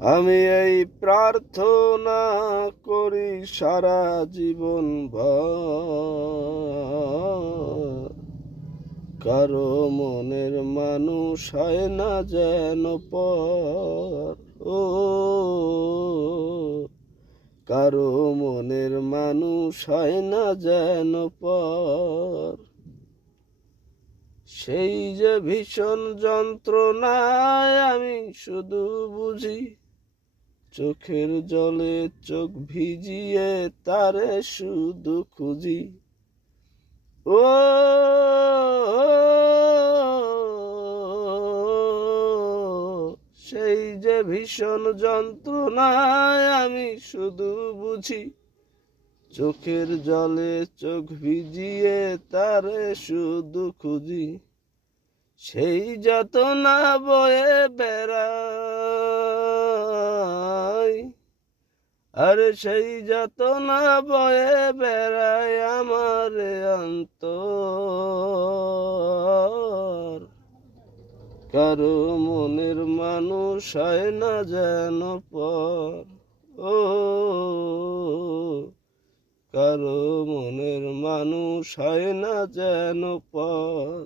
আমি এই প্রার্থনা করি সারা জীবন ভর, কারো মনের মানুষ হয় না যেন পর। ও কারো মনের মানুষ হয় না যেন পর। সেই যে ভীষণ যন্ত্রণায় আমি শুধু বুঝি, চোখের জলে চোখ ভিজিয়ে তারে শুধু খুঁজি। ও সেই যে ভীষণ যন্ত্রণায় আমি শুধু বুঝি, চোখের জলে চোখ ভিজিয়ে তারে শুধু খুঁজি। সেই যাতনা বয়ে বেড়াই, আরে সেই যাতনা বয়ে বেড়ায় আমার অন্তর, কারো মনের মানুষ হয় না যেন পর। ও কারো মনের মানুষ হয় না যেন পর।